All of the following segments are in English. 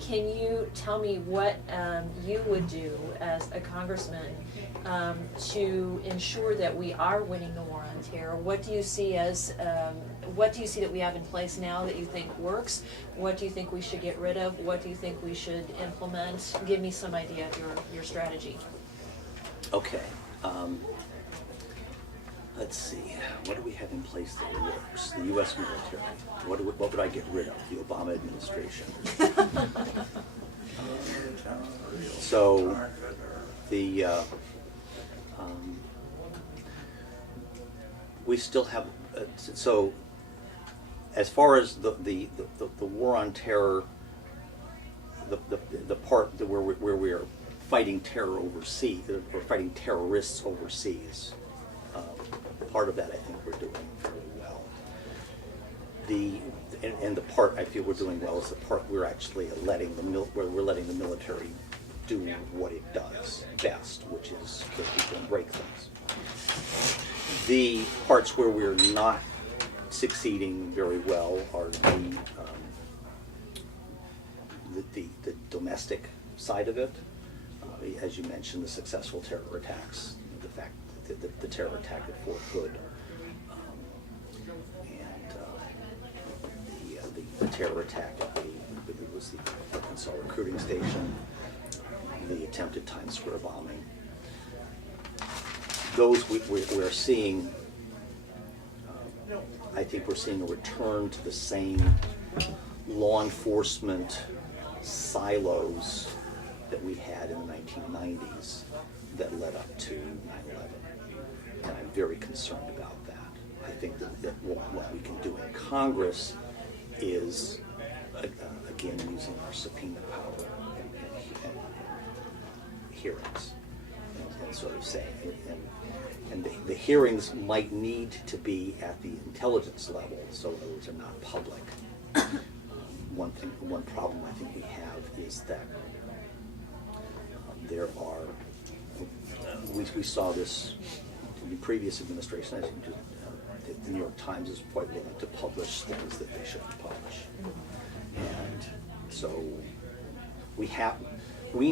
can you tell me what you would do as a congressman to ensure that we are winning the war on terror? What do you see as what do you see that we have in place now that you think works? What do you think we should get rid of? What do you think we should implement? Give me some idea of your strategy. Okay. Let's see. What do we have in place that works? The U.S. military. What would I get rid of? The Obama administration. So the we still have so as far as the war on terror, the part that where we are fighting terror overseas, or fighting terrorists overseas. Part of that I think we're doing fairly well. And the part I feel we're doing well is the part we're actually letting where we're letting the military do what it does best, which is kill people and break things. The parts where we're not succeeding very well are the domestic side of it. As you mentioned, the successful terror attacks, the fact that the terror attack at Fort Hood, and the terror attack at it was the Arkansas recruiting station, the attempted Times Square bombing. Those we're seeing, I think we're seeing a return to the same law enforcement silos that we had in the 1990s that led up to 9/11. And I'm very concerned about that. I think that what we can do in Congress is, again, using our subpoena power and hearings, and sort of saying, and the hearings might need to be at the intelligence level, so those are not public. One problem I think we have is that there are, we saw this in the previous administration. I think the New York Times is quite willing to publish things that they shouldn't publish, and so we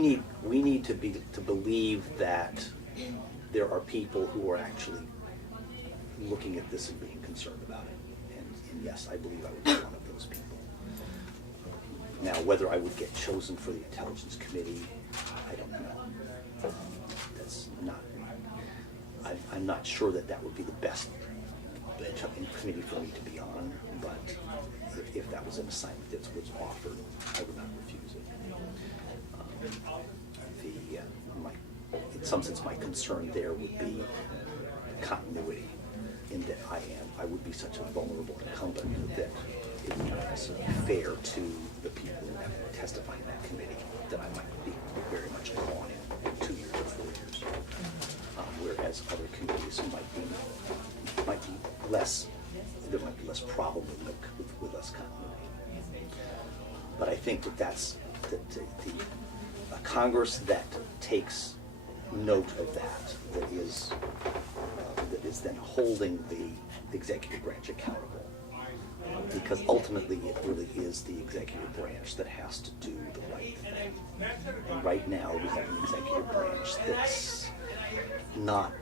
need to believe that there are people who are actually looking at this and being concerned about it, and yes, I believe I would be one of those people. Now, whether I would get chosen for the Intelligence Committee, I don't know. That's not. I'm not sure that would be the best committee for me to be on. But if that was an assignment that was offered, I would not refuse it. In some sense, my concern there would be continuity, in that I would be such a vulnerable incumbent that it would not necessarily be fair to the people who have to testify in that committee that I might be very much gone in 2 years or 4 years. Whereas other committees might be less, there might be less problem with less continuity. But I think that's a Congress that takes note of that is then holding the executive branch accountable. Because ultimately it really is the executive branch that has to do the right thing. And right now we have an executive branch that's not,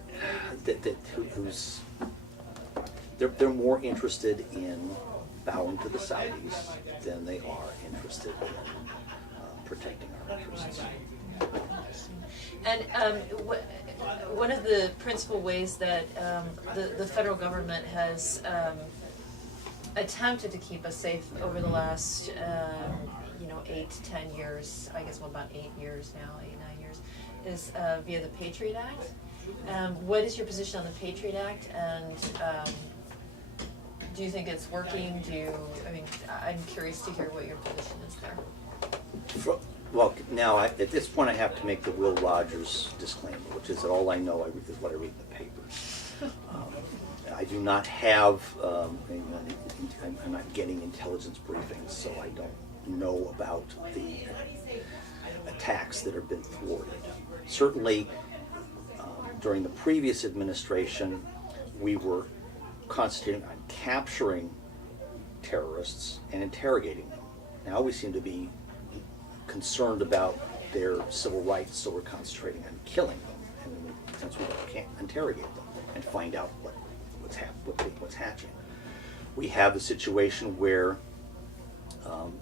who's, they're more interested in bowing to the Saudis than they are interested in protecting our interests. And one of the principal ways that the federal government has attempted to keep us safe over the last 8 to 10 years, I guess about 8 years now, 8, 9 years, is via the Patriot Act. What is your position on the Patriot Act, and do you think it's working? I'm curious to hear what your position is there. Well, now at this point I have to make the Will Rogers disclaimer, which is that all I know is what I read in the papers. I do not have, I'm not getting intelligence briefings, so I don't know about the attacks that have been thwarted. Certainly, during the previous administration, we were concentrating on capturing terrorists and interrogating them. Now we seem to be concerned about their civil rights, so we're concentrating on killing them, and since we can't interrogate them and find out what's hatching. We have a situation where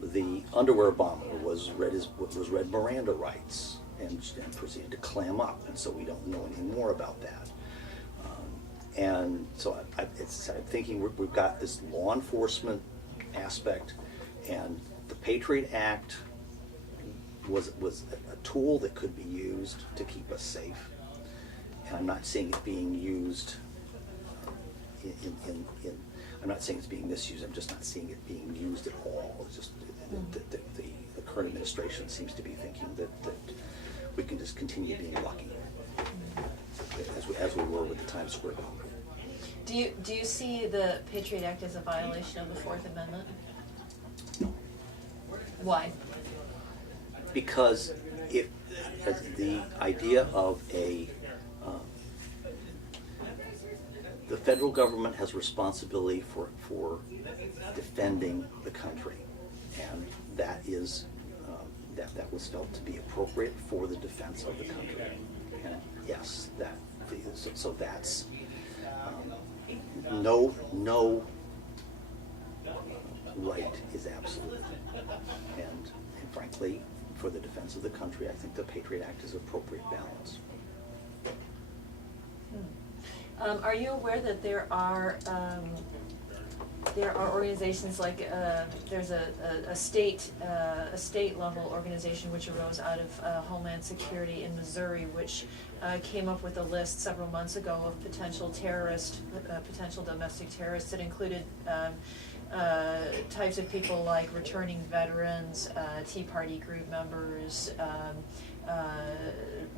the underwear bomber was read Miranda rights and proceeded to clam up, and so we don't know any more about that. And so I'm thinking we've got this law enforcement aspect, and the Patriot Act was a tool that could be used to keep us safe, and I'm not seeing it being used I'm not saying it's being misused, I'm just not seeing it being used at all. It's just the current administration seems to be thinking that we can just continue being lucky, as we were with the Times Square bomb. Do you see the Patriot Act as a violation of the Fourth Amendment? No. Why? Because the idea of the federal government has responsibility for defending the country, and that is that was felt to be appropriate for the defense of the country. And yes, so that's no right is absolute, and frankly, for the defense of the country, I think the Patriot Act is appropriate balance. Are you aware that there are organizations like there's a state level organization which arose out of Homeland Security in Missouri, which came up with a list several months ago of potential domestic terrorists that included types of people like returning veterans, Tea Party group members,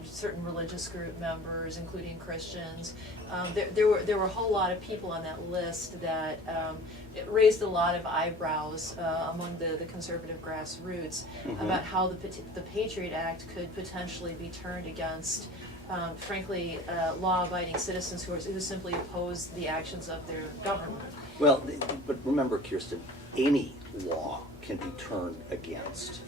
certain religious group members, including Christians. There were a whole lot of people on that list that it raised a lot of eyebrows among the conservative grassroots about how the Patriot Act could potentially be turned against, frankly, law-abiding citizens who simply oppose the actions of their government. Well, but remember, Kirsten, any law can be turned against